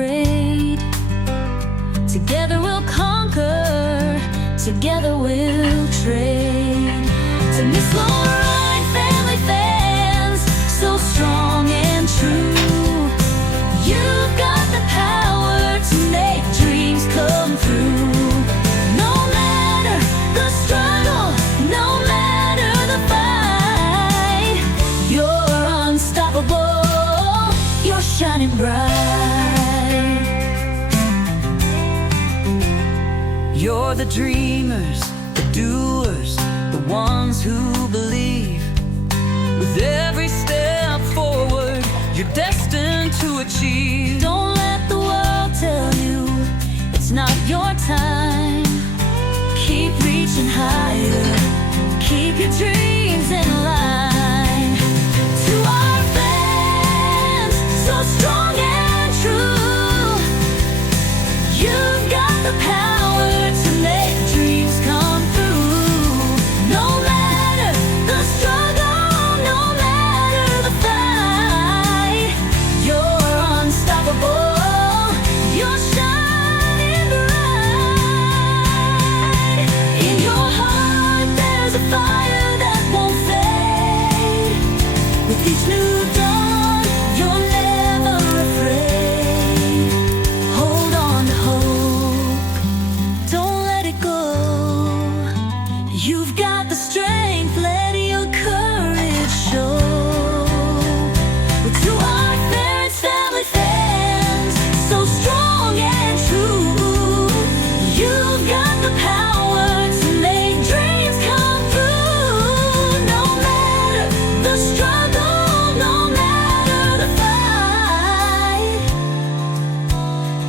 afraid. Together we'll conquer, together we'll train. To Miss Lauren family fans, so strong and true. You've got the power to make dreams come true. No matter the struggle, no matter the fight, you're unstoppable, you're shining bright. You're the dreamers, the doers, the ones who believe. With every step forward, you're destined to achieve. Don't let the world tell you it's not your time. Keep reaching higher, keep your dreams in line. To our fans, so strong and true, you've got the power to make dreams come true. No matter the struggle, no matter the fight, you're unstoppable, you're shining bright. In your heart there's a fire that won't fade. With each new dawn, you're never afraid. Hold on to hope, don't let it go. You've got the strength, let your courage show. To our parents, family fans, so strong and true, you've got the power to make dreams come true. No matter the struggle, no matter the fight,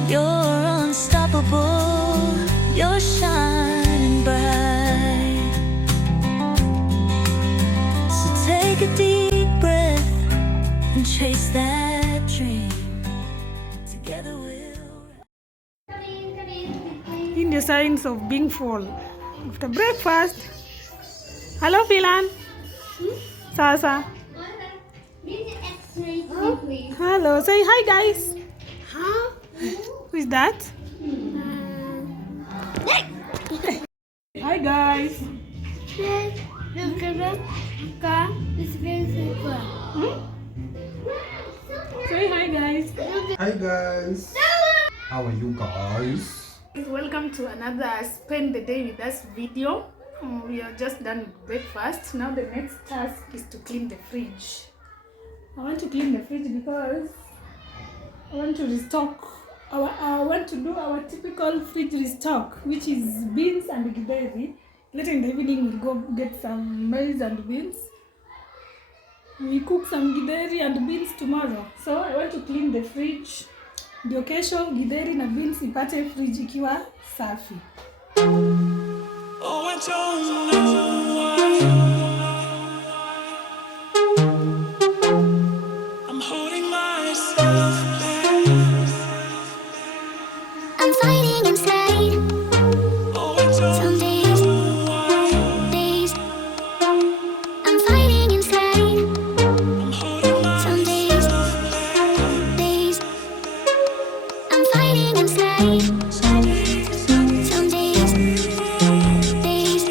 you're unstoppable, you're shining bright. So take a deep breath and chase that dream. Together we'll In the signs of being full. After breakfast. Hello, Philan. Sasa. Hello. Say hi, guys. Who is that? Hi, guys. Say hi, guys. Hi guys. How are you guys? Welcome to another Spend the Day with Us video. We are just done with breakfast. Now the next task is to clean the fridge. I want to clean the fridge because I want to restock. I want to do our typical fridge restock, which is beans and githeri. Later in the evening we'll go get some maize and beans. We cook some githeri and beans tomorrow. So I want to clean the fridge. Ndio kesho githeri na beans ipate fridge ikiwa safi. Oh, I don't know why I'm holding myself back. I'm fighting inside. Oh, I don't Some days, know why days, I'm fighting inside. I'm holding Some days, myself back. days, I'm fighting inside. Some days, Some days, days,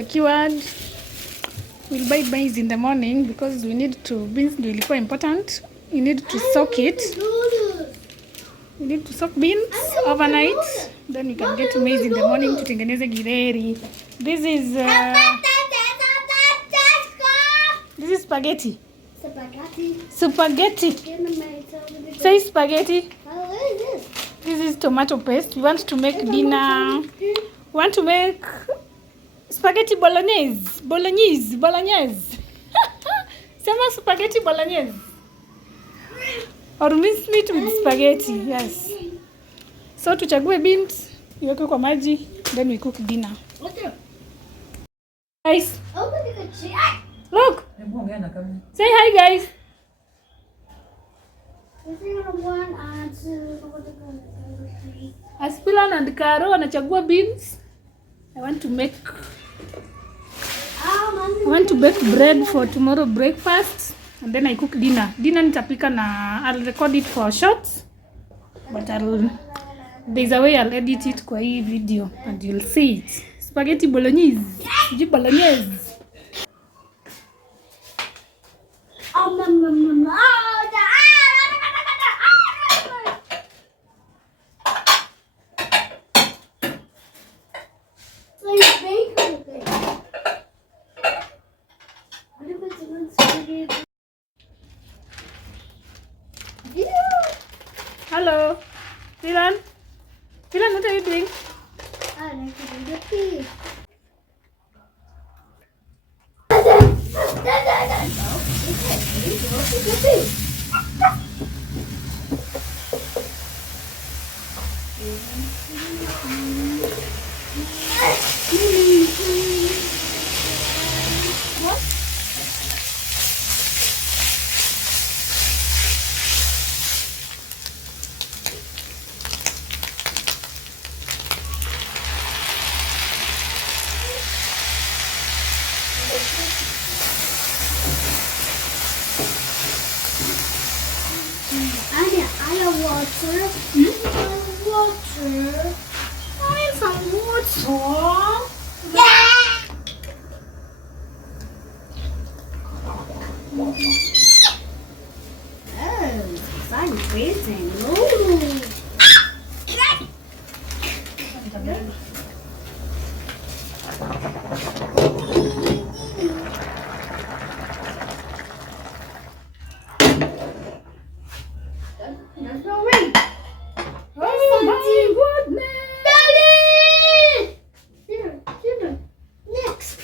secured. We'll buy beans in the morning because we need to, beans ndio ilikuwa important. You need to soak it. You need to soak beans overnight. Then you can get maize in the morning to tengeneze githeri. This is spaghetti. Spaghetti. Say spaghetti. This is tomato paste. We want to make dinner. We want to make spaghetti bolognese. Bolognese. Sema spaghetti bolognese. Or minced meat with spaghetti. Yes. So tuchague beans, iweke kwa maji, then we cook dinner. Guys. Look. Say hi guys. Aspilan and Caro wanachagua beans. I want to bake bread for tomorrow breakfast, and then I cook dinner. Dinner nitapika na I'll record it for shorts, but there's a way I'll edit it kwa hii video and you'll see it. Spaghetti bolognese. Bolognese. Hello, Dylan. Dylan, what are you doing? I like to do the pee. I have water. Water. I need some water. Yeah. Oh, fun freezing. Ooh. There's no ring. Oh my goodness. Daddy! Here. Next.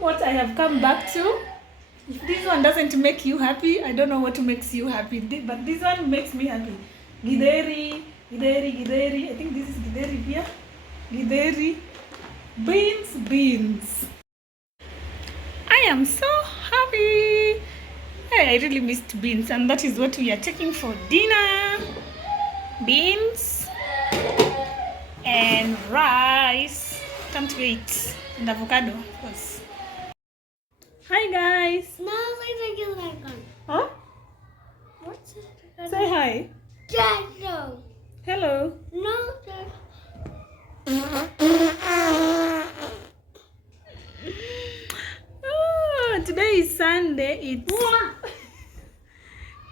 What I have come back to. If this one doesn't make you happy, I don't know what makes you happy. But this one makes me happy. Githeri. I think this is githeri here. Githeri. Beans. I am so happy. Hey, I really missed beans, and that is what we are taking for dinner. Beans and rice. Can't wait. And avocado, of course. Hi guys. No, like a gun. Huh? What's it? Say hi. No. Hello. No. Oh, today is Sunday.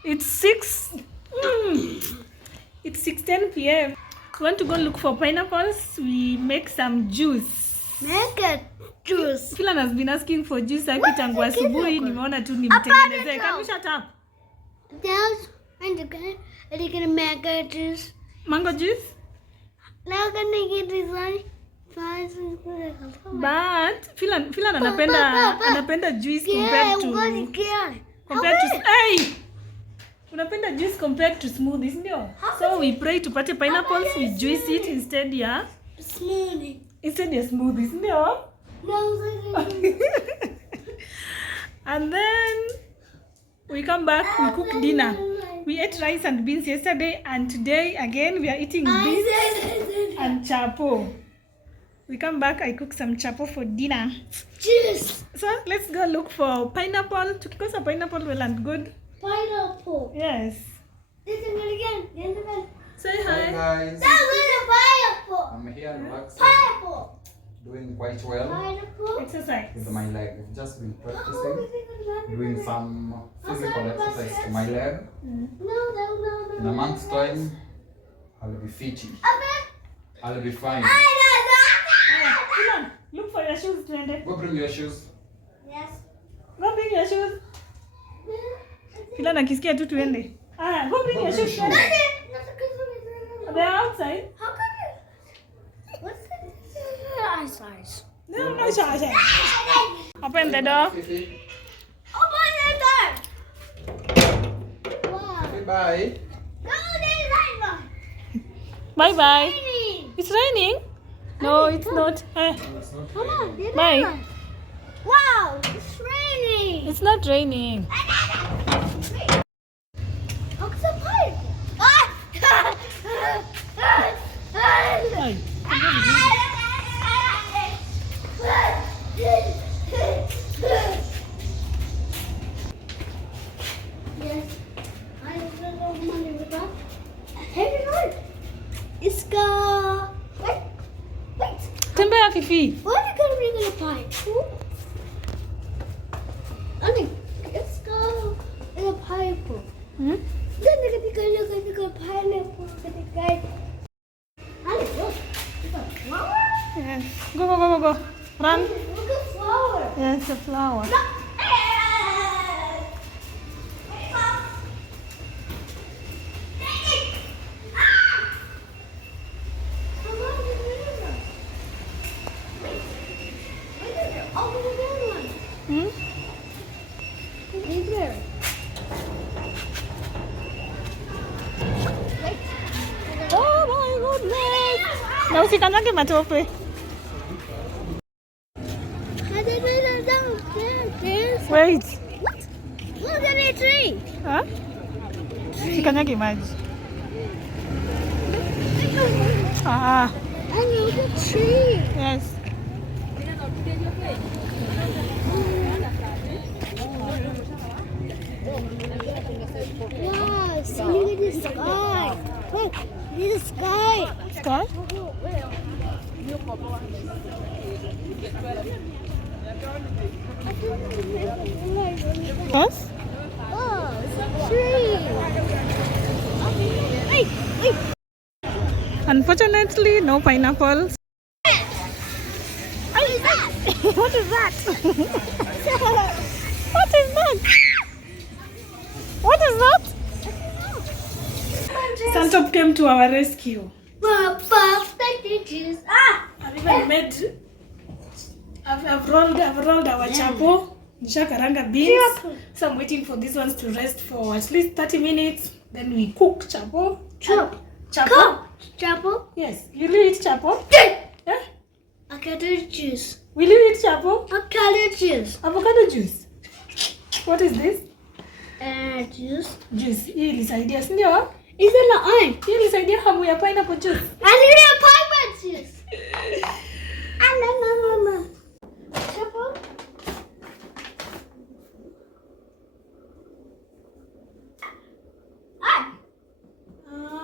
It's 6:10 p.m. We want to go look for pineapples. We make some juice. Make a juice. Philan has been asking for juice haki tangu asubuhi, nimeona tu nimtengenezee. Can you shut up? Yes. And you're gonna make a juice. Mango juice? Now can I get this one? But Philan anapenda juice compared to hey! Unapenda juice compared to smoothies ndio? So we pray tupate pineapples, we juice it instead ya smoothie. Instead ya smoothies ndio? No. And then we come back, we cook dinner. We ate rice and beans yesterday, and today again we are eating beans and chapo. We come back, I cook some chapo for dinner. Juice. So let's go look for pineapple. Tukikosa pineapple well and good. Pineapple. Yes. This is it again. Say Hi hi. guys. That was a pineapple. I'm here relaxing, Pineapple. doing quite well Pineapple. Exercise. with my leg. Just been practicing, doing some physical exercise to my leg. No. In a month's time, I'll be fitty. I'll be fine. Philan, look for your shoes, twende. Go bring your shoes. Yes. Go bring your shoes. Philan akisikia tu tuende. Go bring your shoes. Twende. They are outside. How come you? What's the size? No, sure. Open the door. Fifi. Open the door. Wow. Say bye. No, there's light on. Bye bye. Raining. It's raining? No, it's not. No, it's not Come on, raining. there's Bye. light on. Wow, it's raining. It's not raining. Look at the pipe. Ay. Yes, I don't know money with that. Heavy heart. It's got. Wait. Tembea Fifi. What are you gonna bring in a pipe? Honey, it's got in a pineapple. Hmm? Then they're gonna go pineapple. Honey, look. It's a flower. Yes. Go. Run. Look at flower. Yes, a flower. Look. Hmm? Oh my goodness. Na usikanyage matope. Wait. What? Look at the tree. Huh? Usikanyage maji. Ah, And look at the tree. yes. Wow, see, look at the sky. Look, this sky. Sky? Yes? Oh, it's a tree. Wait. Unfortunately, no pineapples. What is that? What is that? What is that? What is that? Santop came to our rescue. I've even made. I've rolled our chapo. Nishakaranga beans. So I'm waiting for these ones to rest for at least 30 minutes. Then we cook chapo. Chapo? Chapo? Yes. Will you eat chapo? Yeah? Avocado juice. Will you eat chapo? Avocado juice. Avocado juice. What is this? Juice. Juice. Hii ilisaidia, si ndio? Is it not on? Hii ilisaidia hamu ya pineapple juice. I need a pineapple juice. No. Chapo?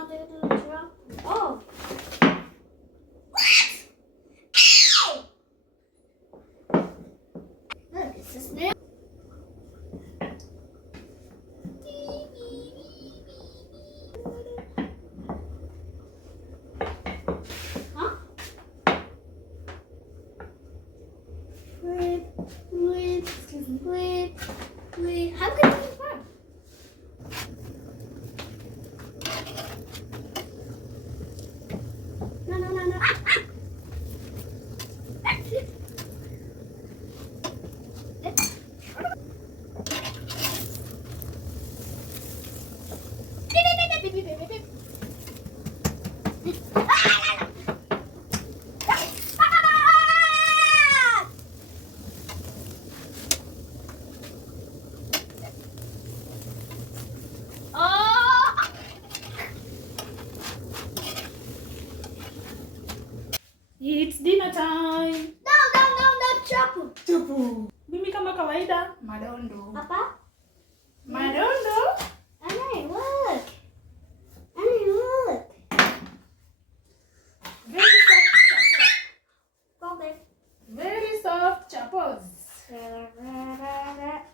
They're gonna drop. Oh. Look, it's a snail. Huh? Wait. How can you run? No. Papa? Madondo. Annie, look. Annie, look. Very soft chapos. Okay. Very soft chapos.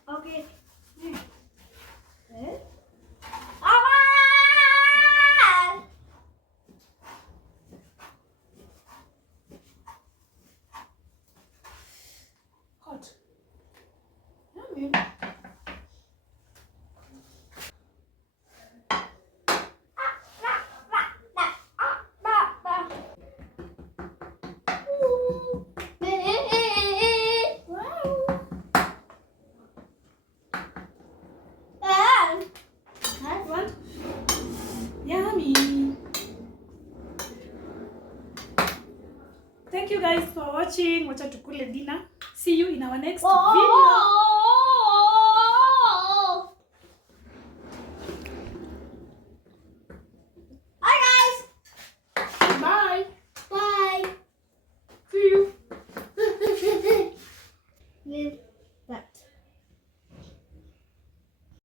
Okay. Eh? Hot. Yummy. What? Yummy. Thank you guys for watching. Wacha tukule dinner. See you in our next video.